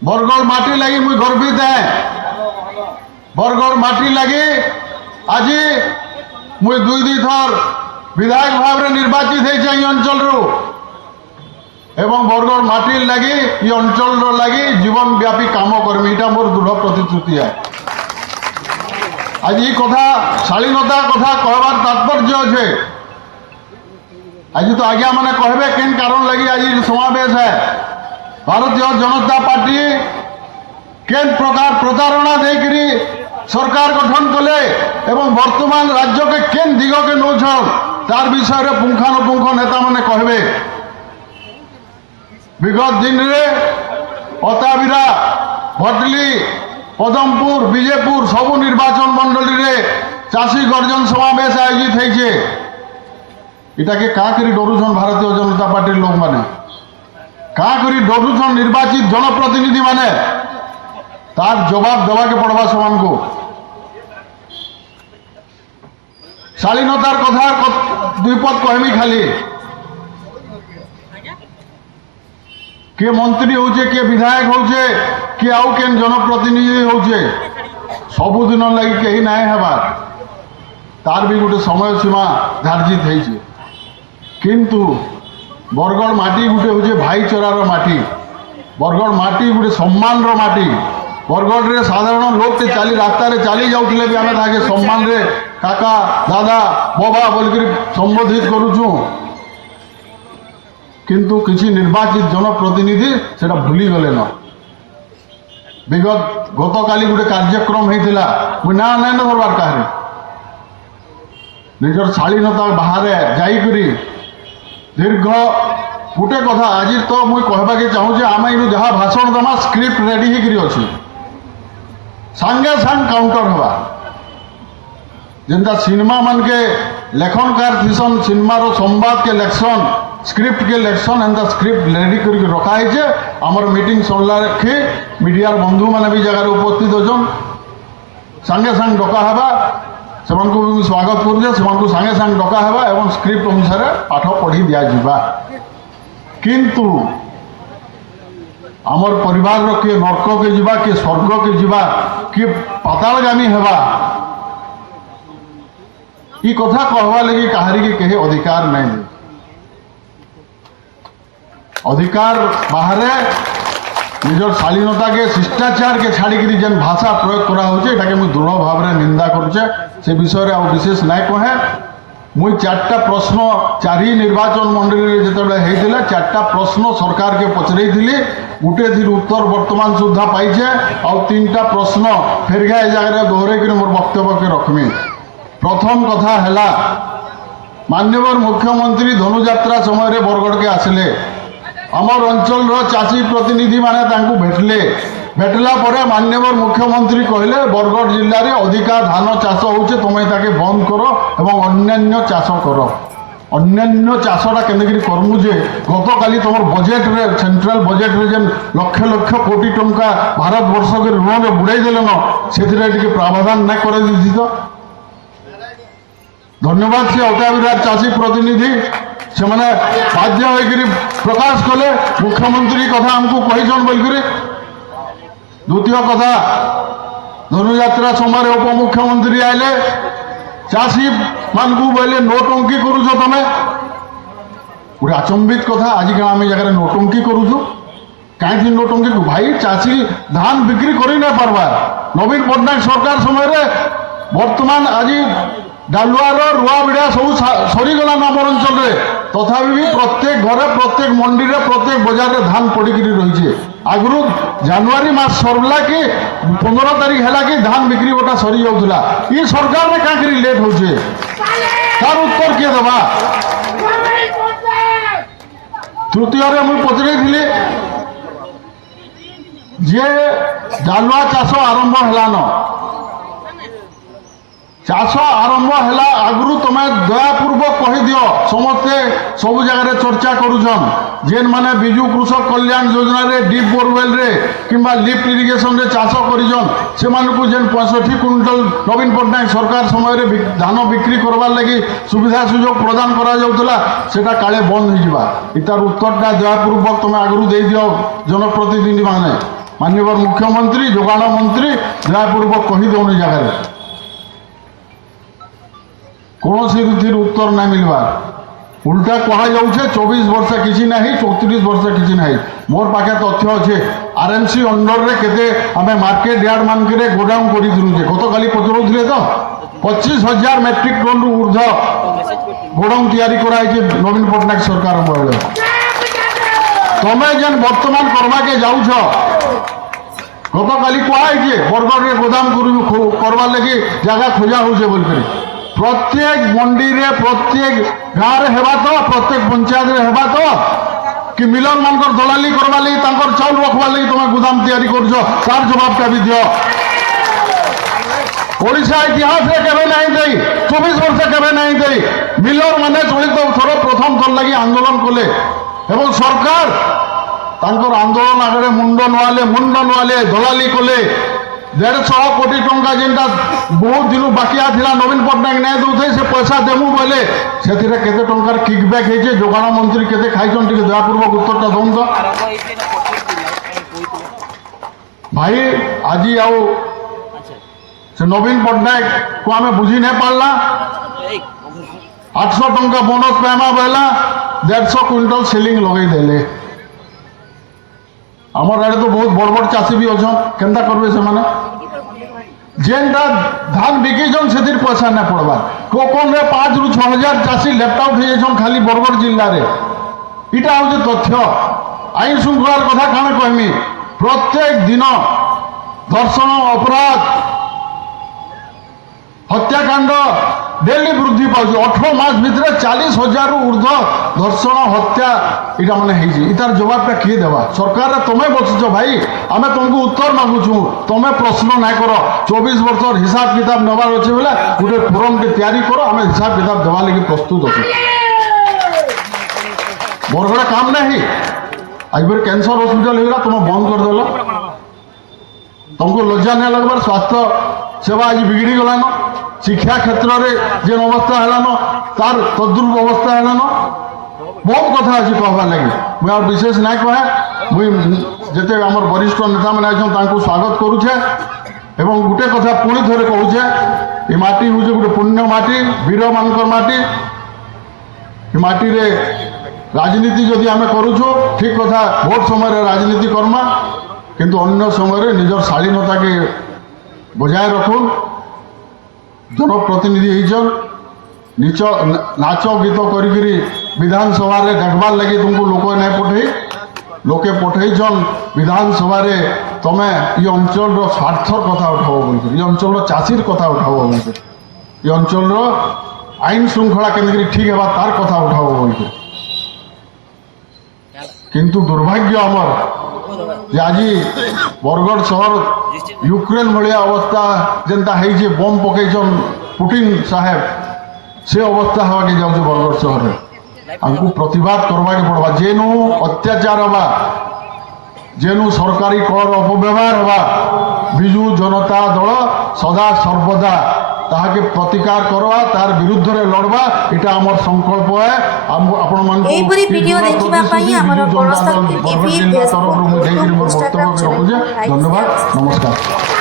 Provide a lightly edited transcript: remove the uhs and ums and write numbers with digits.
बरगढ़ माटी लगी मुई गर्वित है। बरगढ़ माटी लगी आज मुई दुई दुई थर विधायक भाव में निर्वाचित होई अंचल एवं बरगढ़ माटी लगी ये अंचल लगी जीवन व्यापी काम करमी इटा मोर दृढ़ प्रतिश्रुति है। आज ये कथा शालीनता कथा कहबार तात्पर्य अच्छे आज तो आज्ञा मैंने कहबे केन कारण लगी आज समावेश है। भारतीय जनता पार्टी केन प्रकार प्रतारणा देकरी सरकार गठन कले एवं वर्तमान राज्य के केन दिग के नौछन तार विषय रे पुंखानुपुंख नेता मैंने कहबे। विगत दिन रे अताबिरा भटली पदमपुर विजयपुर सबु निर्वाचन मंडली रे चाषी गर्जन समावेश आयोजित होइछे। इटा के का करी डरुछन भारतीय जनता पार्टी लोक माने का करी डरुछन निर्वाचित जनप्रतिनिधि माने तार जवाब देवा के पड़वा समान को। शालीनतार कथा दुई पद कहमी खाली किए मंत्री होचे किए विधायक होचे किए आउ केन जनप्रतिनिधि होचे सबुदिन लगी कहीं ना हेबार तार भी गोटे समय सीमा धार्जित होइछे। किंतु बरगढ़ माटी गोटे होचे भाईचारार माटी बरगढ़ माटी गोटे सम्मान रो माटी बरगढ़ रे साधारण लोग ते चली रास्ता रे चली जाउथिले भी आमे ताके सम्मान रे काका दादा बाबा बोलकर संबोधित करूछु। किंतु किसी निर्वाचित जनप्रतिनिधि सेटा भूली गले न। विगत गतकाली गोटे कार्यक्रम होइथिला मु ना ना धरबार काहे निजर शालीनता बाहर जाइकरी दीर्घ गोटे कथा आज तो मुई कहबाके चाहूँ आम इन जहाँ भाषण दमा स्क्रिप्ट रेडी होकर अच्छी सांगे सांग काउंटर हवा जेनता सिनेमा मन के लेखनकार थीसन सिनेमार संवाद के लेक्शन स्क्रिप्ट के लेक्शन एंता स्क्रिप्ट रेडी करके रखा है। आमर मीटिंग सरला रखे मीडिया बंधु मैंने भी जगह उपस्थित होचन सांगे सांग डका हवा से स्वागत करुचे से सांगे सांग डका हवा एवं स्क्रिप्ट अनुसार पाठ पढ़ी दिया जिबा। किंतु आमर परिवार किए नर्क के जीवा किए स्वर्ग के जीवा किए पातालगामी हेबा ई कथा कहवा लगी कहारी के कहे अधिकार नहीं। अधिकार बाहर निजर शालीनता के शिष्टाचार के छाड़ी जेन भाषा प्रयोग करा होचे एटाके मुई दृढ़ भाव में निंदा करुचे से विषय रे आ विशेष नाय कहे। मुई चारटा प्रश्न चारि निर्वाचन मंडली जिते होता चारटा प्रश्न सरकार के पचरई गोटे थी उत्तर वर्तमान सुधा पाइछे आउ तीनटा प्रश्न फेर ए जगह दोहरे मोर वक्तव्य के रखमी। प्रथम कथा है माननीय मुख्यमंत्री धनुयात्रा समय बरगढ़ के आसिले आमर अंचल चाषी प्रतिनिधि माने तांकु भेटले भेटला परे माननीय मुख्यमंत्री कहले बरगढ़ जिले में अधिका धान चाष होचे तुम ताके बंद करो एवं अन्यान्य चाष करो। अन्यान्य चाषटा केंद्र करमु जे गत काली तुम बजेट रे सेंट्रल बजेट रे जेन लक्ष लक्ष कोटी टंका भारत वर्ष के ऋण में बुड़ाई देले न से प्रावधान न कर दी तो धन्यवाद से अटाविराट चाषी प्रतिनिधि से मैंने बाध्य होकर प्रकाश कले मुख्यमंत्री कथा आमको कहीछन बोलकर। द्वितीय कथा धनुयात्रा समय उपमुख्यमंत्री आइले चाषी मानकू बोले नोटंकी करुछ तमें गोटे अचंबित कथा आज क्या आम जगह नोटंकी करुछु कहीं नोटंकी भाई चाषी धान बिक्री कर ना पार्बार नवीन पट्टनायक सरकार समय वर्तमान आज डालुआर रुआ बिड़ा सब सरीगला आम अंचल तथापि भी प्रत्येक घरे प्रत्येक मंडी रे प्रत्येक बजार रे धान पड़ी रही है। आगु जनवरी मास सरला कि 15 तारीख है कि धान बिक्री बटा सरी जाऊला ये सरकार में क्या लेट हो तार उत्तर किए दबा। तृतीय मुझे पचरई जे डालुआ चाष आरंभ है चाष आरंभ है आगु तुम दयापूर्वक कहीदि समस्ते सबु जगह चर्चा करुछन जेन माने विजु कृषक कल्याण योजना रे डीप बोरवेल रे किंबा लिफ्ट इरिगेशन रे चाष करिछन से मानकु जेन 65 क्विंटल नवीन पट्टनायक सरकार समय रे धान बिक्री करबार लगी सुविधा सुजोग प्रदान करा जाउतला सेटा काले बंद हो जिबा इतार उत्तरटा दयापूर्वक तुम आगु दे दियो जनप्रतिनिधि माने। माननीय मुख्यमंत्री जोगाण मंत्री दयापूर्वक कहीदे जगार कौन सी उत्तर ना मिलवा उल्टा कह जाऊे 24 वर्ष किसी ना 34 वर्ष किसी ना मोर पाखे तथ्य अच्छे आरएमसी अंडर रे केते आमे मार्केट यार्ड मानके गोडाउन कर गत काली पचरुले तो 25,000 मेट्रिक टन रु ऊर्ध गोडाउन तैयारी कराई नवीन पट्टनायक सरकार बेले तमें जेन बर्तमान करवा के जाऊछ गत काली कहुए बरगढ़ में गोदाम करवार लगे जगह खोजा हो बोल प्रत्येक मंडी रे प्रत्येक गाँव रे हेबा तो प्रत्येक पंचायत रे हेबा तो कि मिलर मानकर दलाली करवा लगी तांकर चाउल रखवा लगी तुम गोदाम तैयारी कर तार जवाबटा भी दियो ओडिशा इतिहास रे केबे नहीं दई 24 वर्ष केबे नहीं दई मिलर माने चलित थर प्रथम थर लगी आंदोलन कले एवं सरकार तांकर आंदोलन आगे मुंड नुआले दलाली कले 150 कोटी टंका जेनटा बहुत दिन बाकिया थिला नवीन पट्टनायक नहीं दौथे से पैसा देमु बोले से केते टंकार किकबैक होइछे जोगाण मंत्री केते खाइछन टिके दयापूर्वक उत्तरटा दउन तो भाई आज आउ से नवीन पट्टनायक को आमे बुझी नहीं पारला 800 टंका बोनस पाइमा बेला 150 क्विंटल सेलिंग लगे देले आमर आड़े तो बहुत बड़ बड़ चाषी भी अच्छा केन्ता करबे से माने जेनटा धान बिकिछन से पैसा ना पड़बार कोकन रे 5 रु 6 हजार चाषी लेफ्ट आउट हो खाली बरगढ़ जिल्ला रे इटा हूँ तथ्य आईन श्रृंखलार कथा काना कहमी प्रत्येक दिन धर्षण अपराध हत्याकांड डेली वृद्धि पाँच 18 मास भितर 40,000 ऊर्ध धर्षण हत्या इटा मैंने इतार जवाबटा किए देवा सरकार तुम्हें बसुच भाई आम तुमको उत्तर मागुचु तुम्हें प्रश्न ना कर 24 वर्ष हिसाब किताब नबार अच्छे बोले गोटे फोरम के तैयारी कर आम हिसाब किताब देवा लगी प्रस्तुत अच्छे मोर गोटे काम नहीं आज फिर कैंसर हॉस्पिटल होगा तुम बंद करदेल तुमको लज्जा नहीं लगवार स्वास्थ्य सेवा आज बिगड़ी गलान शिक्षा क्षेत्र में जेन अवस्था है तार तद्रुप अवस्था है बहुत कथा अच्छी कहबार लगे मुझे और विशेष ना कहे मुझे जिते आम वरिष्ठ नेता मैंने स्वागत करुचे एवं गोटे कथा पुणी थे कहूचे ये माटी हूँ गोटे पुण्य माटी वीर मानकर माटी ये माटी रे राजनीति जदि आम करुचु ठीक कथा भोट समय राजनीति करमा किंतु अन्य समय निजर शालीनता के बजाय रखुन जनप्रतिनिधि नीच नाच गीत करी विधानसभा देखबार लगे तुमको लोक नहीं पठे लोके पठेन विधानसभा तमें ये अंचल स्वार्थर कथा उठाव बोल ये अंचल चाषीर कथा उठाव बोल ये अंचल आईन श्रृंखला के ठीक है तार कथा उठाव बोल किंतु दुर्भाग्य आमर जे आज बरगढ़ शहर यूक्रेन भाया अवस्था जेनता है बम पकईन पुटिन साहेब से अवस्था हवा के जाऊे बरगढ़ शहर में हमको प्रतिवाद करवा के पड़वा जेनु अत्याचार हवा जेनु सरकारी कर अपव्यवहार हवा विजु जनता दल सदा सर्वदा ताके प्रतिकार करवा तार विरुद्ध रे लड़वा इटा हमर संकल्प है आपण मान एई परी वीडियो देखिबा पई हमर बड़स्तर TV Facebook YouTube Instagram channel धन्यवाद नमस्कार।